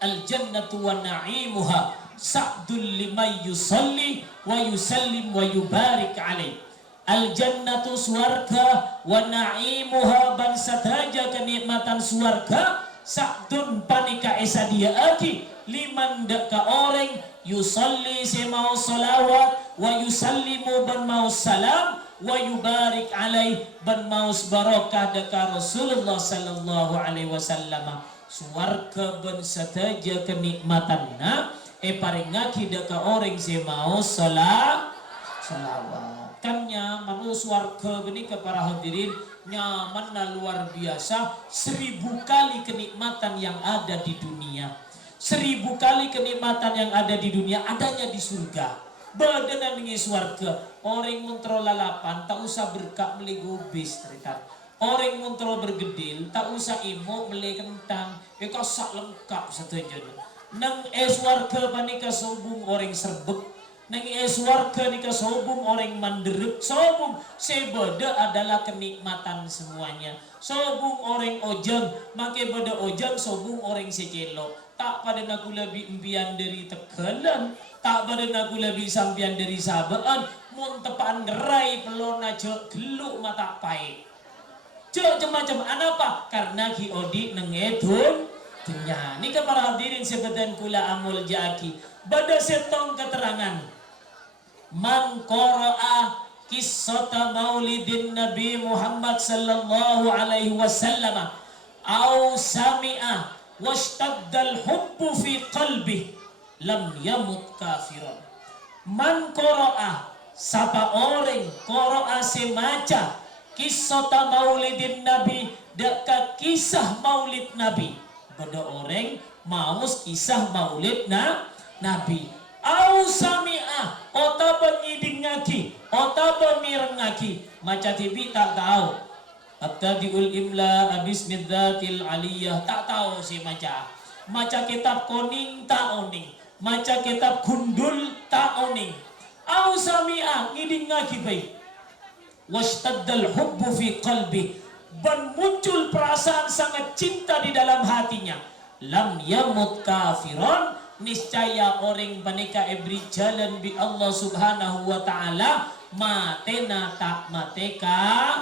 al jannatu wa na'imuha sa'dul liman yusalli wa yusallim wa yubarik alaih. Al jannatu suarga wa na'imuha ban sataja kenikmatan suarga sa'dun panika esadia aki liman deka orang yusalli semau salawat wa yusallimu ban mau salam wa yubarik alaih ban mau barakah deka Rasulullah sallallahu alaihi wasallam suarga ban sataja kenikmatanna paringaki deka orang semau salawat kan nyaman warga ini ke para hadirin nyaman luar biasa 1000 kali kenikmatan yang ada di dunia 1000 kali kenikmatan yang ada di dunia adanya di surga. Badan nengi swarga. Orang muntro lalapan tak usah berkak meli gubis cerita. Orang muntro bergedil tak usah imo meli kentang. Sak lengkap satu jen. Nang swarga panika sobung orang serbek. Nang swarga nika sobung orang manderek. Sobung sebeda adalah kenikmatan semuanya. Sobung orang ojang, make beda ojang sobung orang secelo. Tak pada naku lebih impian dari Tegalan, tak pada naku lebih sampian dari Sabaan, mun tepaan gerai pelona jok geluk mata pai. Jok macam apa? Karena ki odi nengedun tenya. Nika para hadirin sebetan kula amul jaki. Bada setong keterangan. Man qara'a kisata maulidin Nabi Muhammad sallallahu alaihi wasallam au sami'a wastaddal hubbu fi qalbi lam yamut kafiran. Man qara'a sapa orang qara'a semaca kisata maulidin Nabi deka kisah maulid Nabi. Bada orang maus kisah maulid Nabi. Au sami'a otaba ngiding ngaki otaba mireng ngaki maca tibi tak tahu abtadiul imla bismidzatil aliyah tak tahu si maca kitab koning tak oning maca kitab gundul tak oning. Au sami'a ngiding ngaki baik wastaddal hubbu fi qalbi dan muncul perasaan sangat cinta di dalam hatinya. Lam yamut kafiran, niscaya orang panika ebri jalan bi Allah subhanahu wa ta'ala matena tak mateka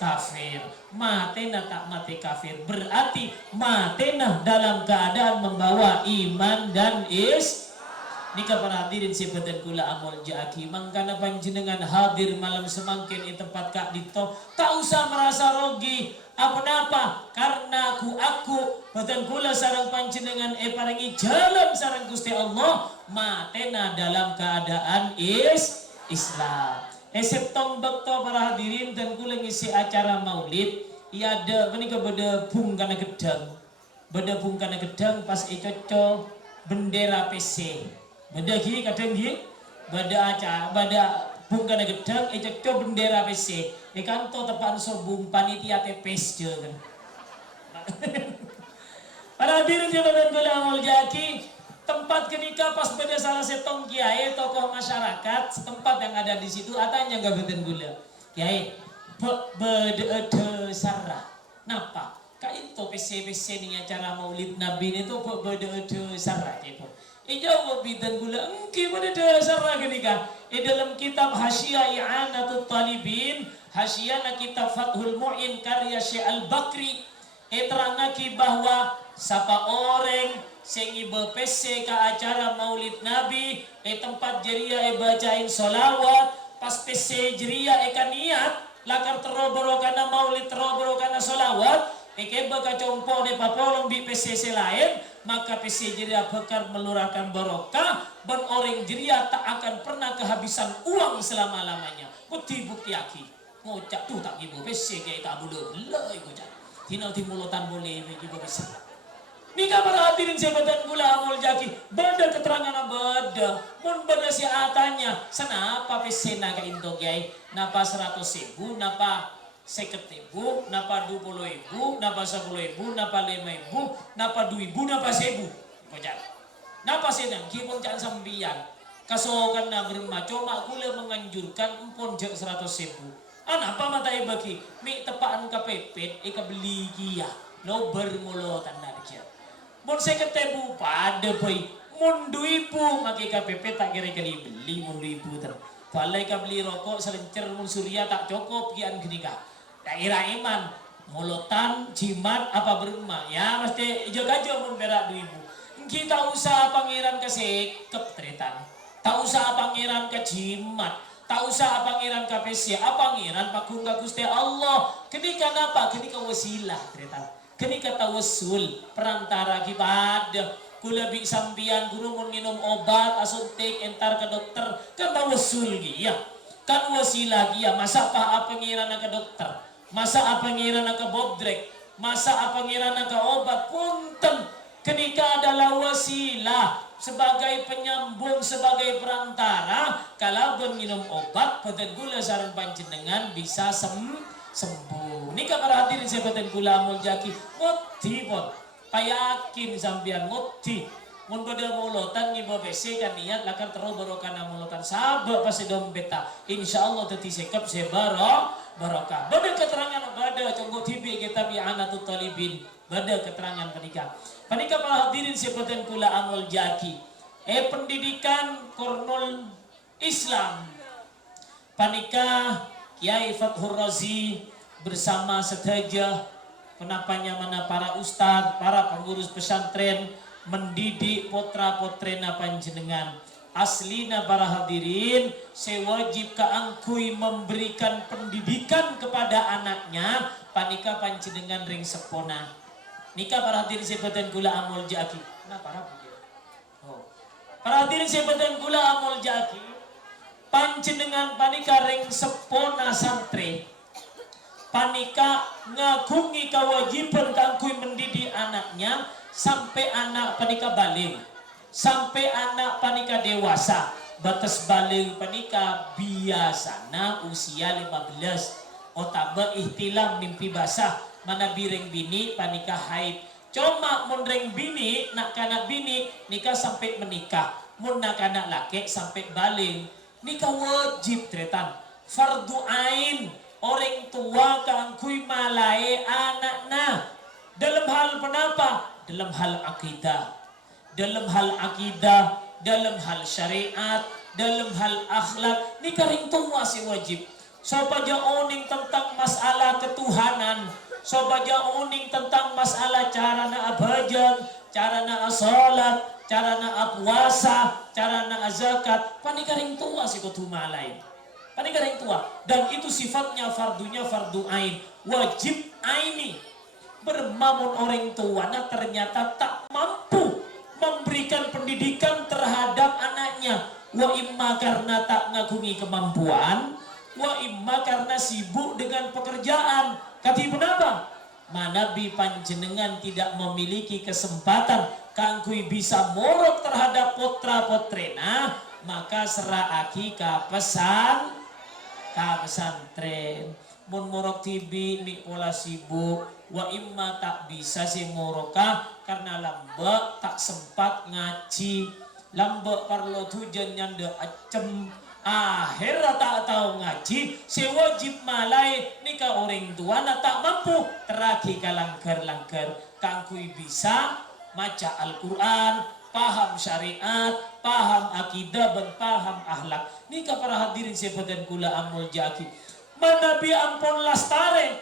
kafir. Matena tak mate kafir berarti matena dalam keadaan membawa iman dan Nika para hadirin sebetan kula amul jaki mangkana panjenengan hadir malam semangkin di tempat kak dito tak usah merasa rogi apa-apa karena aku batan kula sarang panjenengan parangi jalan sarang Gusti Allah matena dalam keadaan Islam. Septong bekto para hadirin dan kula ngisi acara maulid ada menika beda bung kana gedang pas coco bendera PC. Bada gini kadang gini, bada acara, bada bungkana gedang, coco bendera PC. Ikan to tepan sobung panitia TPS je kan. Para hadirin jabatan kula amul jaki, tempat kenika pas beda salah setong kiai tokoh masyarakat setempat yang ada di situ atanya nggak beten gula. Kiai, beda sarah. Napa? Kain to PC ni acara Maulid Nabi ini tuh beda sarah gitu. Ijawab bidan gula engki pada dasar kenika dalam kitab Hasyiah I'anatul Talibin hasyiah kitab Fathul Mu'in karya Syekh Al-Bakri terangaki bahwa sapa orang sing ibe PC ka acara Maulid Nabi tempat jeria bacain solawat pas PC jeria kan niat lakar teroboro kana Maulid teroboro kana solawat baka compo de papolong di PC lain maka PC jeria bakar melurahkan barokah dan orang jeria tak akan pernah kehabisan uang selama-lamanya. Bukti aki ngocak tuh tak ibu PC kayak tak boleh lei ngocak tinau timulutan boleh ibu PC. Nika para hadirin sebatan gula amul jaki beda keterangan beda mun beda si atanya senapa PC naga into kiai napa 100.000 napa 50.000, napa 20.000, napa 10.000, napa 5.000, napa 2.000, napa 1.000. Kocak. Napa sedang kipon can sambian. Kasokan na bermaco mak kula menganjurkan empon jak 100.000. Napa mata bagi mi tepaan kapepet ika beli kia. Lo bermulotan na kia. Mun 50.000 pada boy. Mun 2.000 maki kapepet tak kira-kira beli mun 2.000 ter. Balai ka beli rokok selencer mun surya tak cukup kian kenika. Daerah iman molotan jimat apa berumah ya mesti jaga mun berak 2.000 kita usah pangeran ke sekep teritan tak usah pangeran ke jimat tak usah pangeran ke PC pangeran pakung ka Gusti Allah kenika napa kenika wasilah teritan kenika tawassul perantara kibadah kula bi sampian guru mun minum obat asuntik entar ke dokter kan tawassul ya kan wasilah dia masa apa pangeran ke dokter masa apa ngira naka bobdrek masa apa ngira naka obat punten Kenika adalah wasilah sebagai penyambung, sebagai perantara. Kalau minum obat peten gula sareng panjenengan bisa sembuh. Nika para hadirin saya peten gula amul jaki ngoti pon payakin sambian ngoti mun pada mulutan ngiba besi kan niat lakar terus barokan mulutan sabak pasti dompeta insyaallah teti sekep sebaro barokah. Bada keterangan bada conggo tibi kita bi anatut talibin. Bada keterangan panika para hadirin sebatan kula amul jaki pendidikan kornol Islam panika Kiai Fathur Razi bersama setajah kenapanya mana para ustadz, para pengurus pesantren mendidik potra-potrena panjenengan. Aslina para hadirin, sewajib kaangkui memberikan pendidikan kepada anaknya panika panjenengan ring sepona. Nika para hadirin sebatan gula amul jaki. Nah para oh. Para hadirin sebatan gula amul jaki. Panjenengan panika ring sepona santri. Panika ngagungi kewajiban kangkui mendidik anaknya sampai anak panika balik, sampai anak panika dewasa. Batas balik panika biasana usia 15. Otaba ihtilam mimpi basah. Mana bireng bini panika haid. Cuma mun reng bini nak kanak bini nikah sampai menikah. Mun nak kanak laki sampai balik. Nikah wajib tretan. Fardu ain. Orang tua kangkui malai anaknya. Dalam hal penapa? Dalam hal akidah. Dalam hal akidah, dalam hal syariat, dalam hal akhlak. Nikah ring tua si wajib. Sobaja oning tentang masalah ketuhanan. Sobaja oning tentang masalah cara na abajan, cara na salat, cara na puasa, cara na zakat. Panika ring tua si kutumalai. Panika ring tua. Dan itu sifatnya fardunya fardu ain. Wajib aini. Bermamun orang tua nah ternyata tak mampu memberikan pendidikan terhadap anaknya. Wa imma karena tak ngagungi kemampuan, wa imma karena sibuk dengan pekerjaan. Kati kenapa? Manabi panjenengan tidak memiliki kesempatan kangkui bisa morok terhadap potra-potrena, maka seraaki ka pesantren. Mun morok tibi mi pola sibuk, wa imma tak bisa si moroka karena lambek tak sempat ngaji, lambek parlo tujuan nyanda acem, akhir tak tahu ngaji, si wajib malai nikah orang tua na tak mampu teraki kalangker-langker kangkui bisa maca Al-Quran, paham syariat, paham akidah dan paham akhlak. Nikah para hadirin sepadan kula amul jaki. Manabi ampun lastare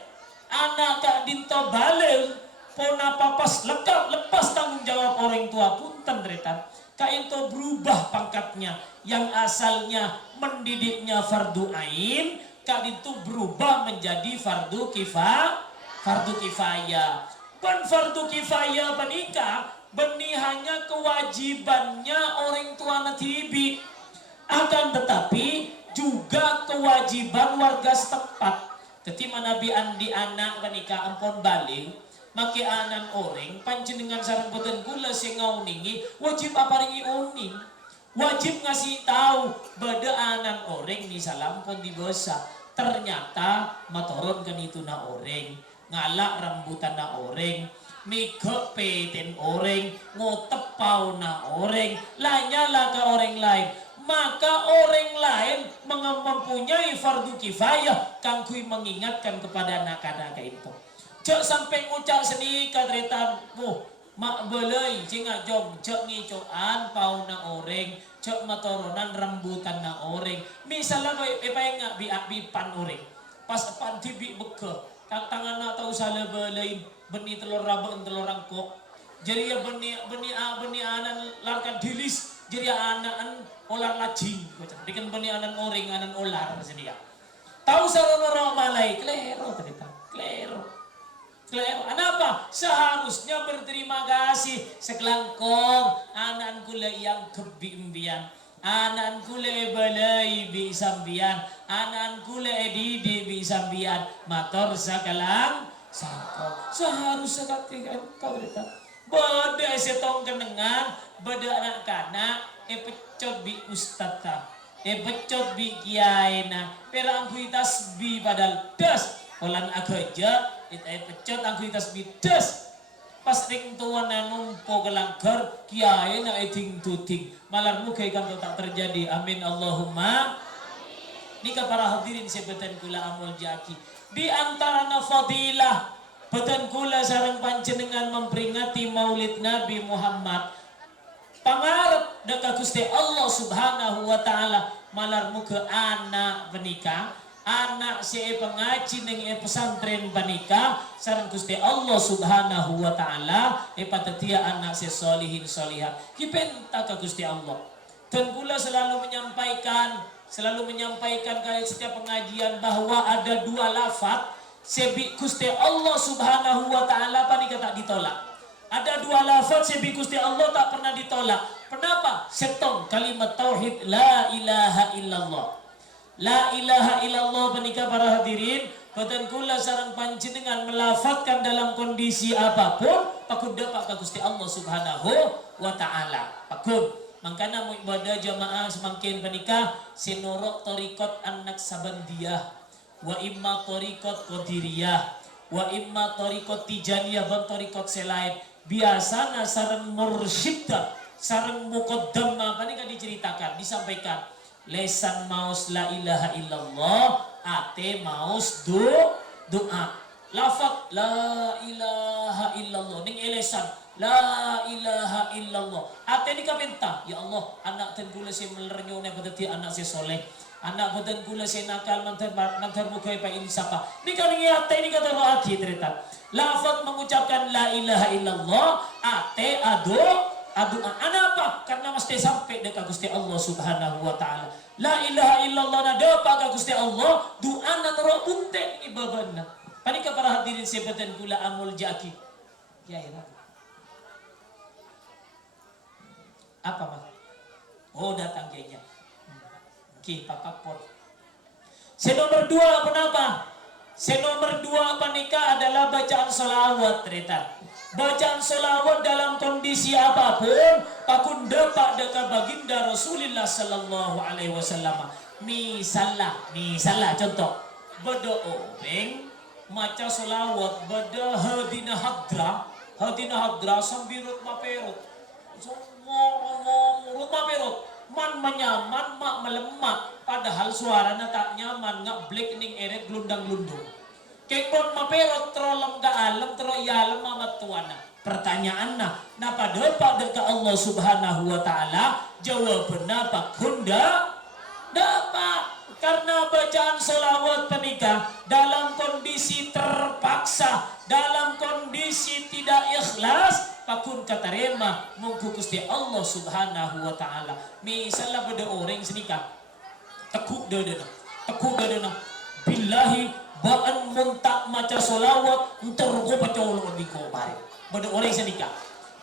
anak kak dinto balil pona papas lepas tanggung jawab orang tua punten retan kak into berubah pangkatnya yang asalnya mendidiknya fardu ain kak itu berubah menjadi fardu kifayah. Pan fardu kifayah panika benih hanya kewajibannya orang tua natibi, akan tetapi juga kewajiban warga setempat. Ketika Nabi andi anak panika ampun balik maki anan orang panjenengan sareng boten kula sing ngauningi wajib apa ringi uning, wajib ngasih tahu beda anan orang misalnya ampun dibosa ternyata matoron kan itu na orang ngalak rambutan na orang migok peten orang ngotepau na orang lanyala ke orang lain, maka orang lain mempunyai fardu kifayah kangkui mengingatkan kepada anak-anak itu. Cek sampai ngucap seni kadretan mak belai cinga jom cek ngicoan pau na orang cek matoronan rambutan na orang misalnya epay nga bipan orang pas pan tibi beke tangan na tau salah belai beni telur rabang telur rangkok jadi ya beni anan larkan dilis jadi anan olar lajing dikan beni anan orang anan olar sedia tahu sarono malai klero ternyata klero. Kenapa? Seharusnya berterima kasih sekelangkong anan kula yang kebimbian, anan kula balai bi sambian, anan kula didi bi sambian, mator sakalang sako. Seharusnya katikan kau lihat Beda setong kenengan, beda anak-anak, pecot bi ustadz, pecot bi kiai na, pera angkui tasbih padahal das, olan agaja, pecot angkui tasbih das. Pas ring tuan na numpo kelanggar, kiai na eting tuting, malar muka ikan tak terjadi, amin Allahumma. Nika para hadirin sebetan kula amul jaki, di antara na fadilah. Betan kula sareng panjenengan memperingati Maulid Nabi Muhammad. Pangarep deka Gusti Allah Subhanahu wa taala malar muga anak menikah, anak si pengaji ning pesantren menikah sareng Gusti Allah Subhanahu wa taala patatia anak si solihin solihat. Kipenta ka Gusti Allah. Dan kula selalu menyampaikan ke setiap pengajian bahwa ada dua lafaz sebi Gusti Allah Subhanahu wa taala panika tak ditolak. Ada dua lafaz sebi Gusti Allah tak pernah ditolak. Kenapa? Setong kalimat tauhid la ilaha illallah. La ilaha illallah panika para hadirin, badan kula sareng panjenengan melafazkan dalam kondisi apapun pakun dapat ka Gusti Allah Subhanahu wa taala. Pakun mangkana mu ibadah jamaah semakin panika sinuruk torikot anak sabandiyah. Wa imma tariqat qadiriyah wa imma tariqat tijaniyah dan tariqat selain biasana sareng mursyidda sareng muqaddam apa nih kan diceritakan disampaikan lesan maus la ilaha illallah ate maus doa lafaz la ilaha illallah ning elesan la ilaha illallah ate ni kapenta ya Allah anak ten kula si melernyone badati anak si soleh anak badan kula si nakal mantar mukay pa insapa. Ni kaling ate ni kata roaki terita. Lafaz mengucapkan la ilaha illallah ate ado ana apa? Karena mesti sampai dekat Gusti Allah Subhanahu wa taala. La ilaha illallah na dapat ka Gusti Allah doa na tero unte ibabanna. Panika para hadirin sebatan kula amul jaki. Ya ya. Apa mah? Oh datang kayaknya. Oke, Pak Pot. Nomor 2 kenapa? Nomor 2 panika adalah bacaan sholawat terita. Bacaan sholawat dalam kondisi apapun, pakun dapat deka baginda Rasulullah sallallahu alaihi wasallam. Misalnya contoh, beda orang maca sholawat, beda hadina hadra sambirut maperut. Ngomong maperut. Man menyaman, mak melemak. Padahal suaranya tak nyaman, ngak blek ning eret glundang-glundung. Kekon maperot trolem ga alam, tro yalem amat tuana. Pertanyaanna, napa dapat dekat Allah Subhanahu wa taala? Jawabanna pak hunda dapat. Karena bacaan sholawat penikah dalam kondisi terpaksa, dalam kondisi tidak ikhlas, pakun katarema mungku Gusti Allah Subhanahu wa taala. Misalnya pada orang senikah tekuk dadana billahi baan muntak maca sholawat entergo pacolong di kopare. Pada orang senikah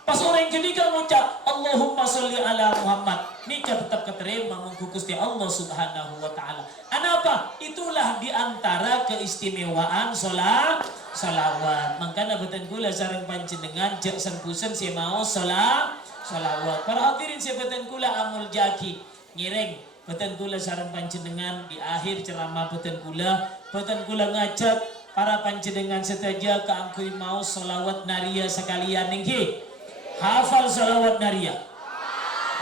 pas orang kenika mengucap Allahumma sholli ala Muhammad, nikah tetap keterima mungku Gusti Allah Subhanahu wa taala. Anapa? Itulah diantara keistimewaan sholawat. Makanya beten kula sareng panjenengan jak sempusen si mau sholawat. Para hadirin si beten kula amul jaki ngireng beten kula sareng panjenengan di akhir ceramah beten kula ngajak para panjenengan setaja keangkui mau sholawat naria sekalian ningki. Hafal sholawat naria.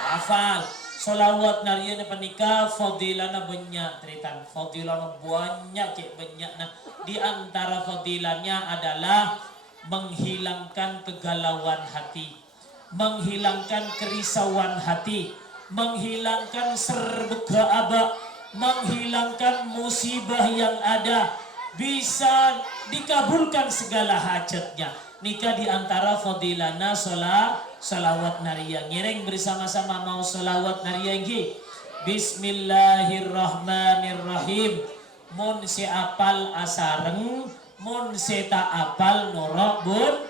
Hafal sholawat naria na panika fadilana banyak teritan. Fadilana banyak banyak. Nah, di antara fadilanya adalah menghilangkan kegalauan hati, menghilangkan kerisauan hati, menghilangkan serba-aba, menghilangkan musibah yang ada, bisa dikabulkan segala hajatnya. Nikah diantara fadilana sholawat naria. Ngereng bersama-sama mau sholawat naria ini. Bismillahirrahmanirrahim. Mun se apal asareng, mun se ta apal norok bun.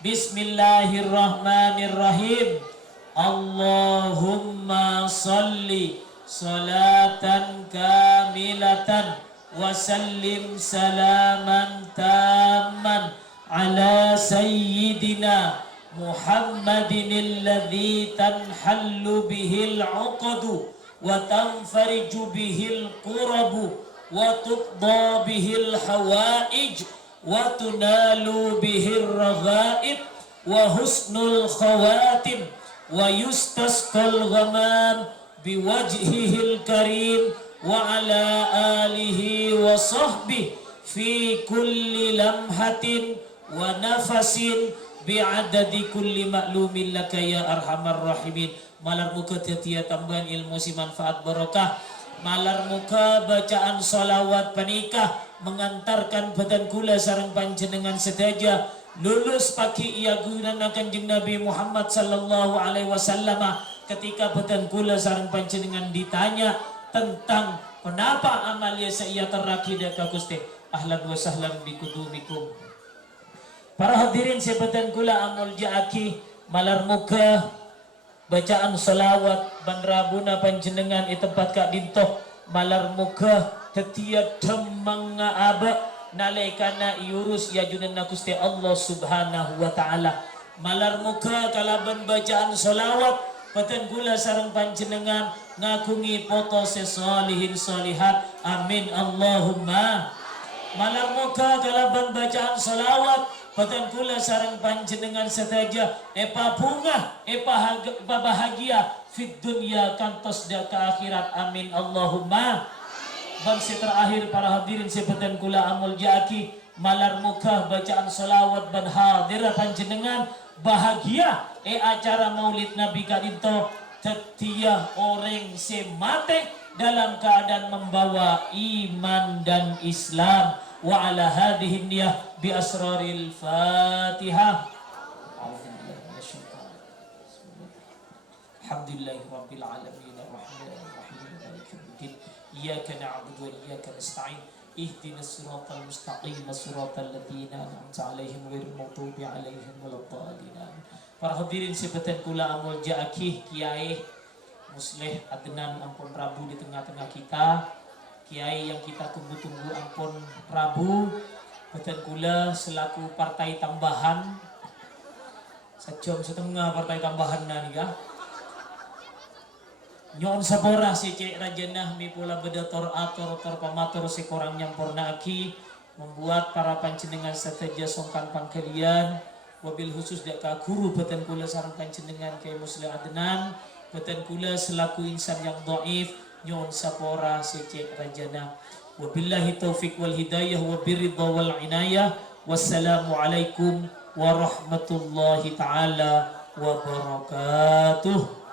Bismillahirrahmanirrahim. Allahumma sholli salatan kamilatan wa sallim salaman tamman ala sayyidina Muhammadin alladhi tanhallu bihil 'uqadu wa tanfariju bihil qurabu wa tuqda bihil hawaij wa tunalu bihir raghaib wa husnul khawatim wa yustasqal ghamam biwajhihil karim wa ala alihi wa sahbihi fi kulli lamhatin wa nafasin bi'adadi kulli ma'lumin laka ya arhamar rahimin. Malar muka tiap tambahan ilmu si manfaat barokah, malar muka bacaan salawat panikah mengantarkan badan kula sareng panjenengan sedaja lulus paki ia gunakan kanjeng Nabi Muhammad sallallahu alaihi wasallam ketika badan kula sareng panjenengan ditanya tentang kenapa amalia saya teraki deka Gusti. Ahlan wa sahlan bikudumikum. Para hadirin sebatan kula amul jaaki malar muka bacaan salawat ban rabuna panjenengan i tempat kak dintoh malar muka tetiap demang aba nalekana iurus ya junanna Gusti Allah subhanahu wa ta'ala. Malar muka kalaban bacaan salawat patan kula sareng panjenengan ngakungi foto sesalihin salihat amin Allahumma. Malar muka kalaban bacaan salawat patan kula sareng panjenengan setaja epa bunga epa bahagia fit dunya kantos da ke akhirat amin Allahumma. Bangsa terakhir para hadirin sebatan kula amul jaaki malar muka bacaan salawat ban hadira panjenengan bahagia acara maulid Nabi kadinto tetia orang semate dalam keadaan membawa iman dan Islam. Wa ala hadhihi niyah bi asraril Fatihah. Alhamdulillahi rabbil alamin arrahmanir rahim maliki yaumiddin iyyaka na'budu wa iyyaka nasta'in ihdinas siratal mustaqim siratal ladzina an'amta 'alaihim ghairil maghdubi 'alaihim waladdallin. Para hadirin sebatan kula amul jaaki Kiai Musleh Adnan ampun Prabu di tengah-tengah kita. Kiai yang kita tunggu-tunggu ampun Prabu beten kula selaku partai tambahan sejam setengah partai tambahan nih nyon sabora si cek rajanah mi pula bedator ator pamator si korang nyampurna aki membuat para panjenengan seteja songkan pangkalian wabil khusus dak guru beten kula sareng panjenengan Kiai Musleh Adnan beten kula selaku insan yang dhaif nyon sapora secek rajana. Wabillahi taufiq wal hidayah wa biridha wal inayah. Wassalamu alaikum warahmatullahi taala wabarakatuh.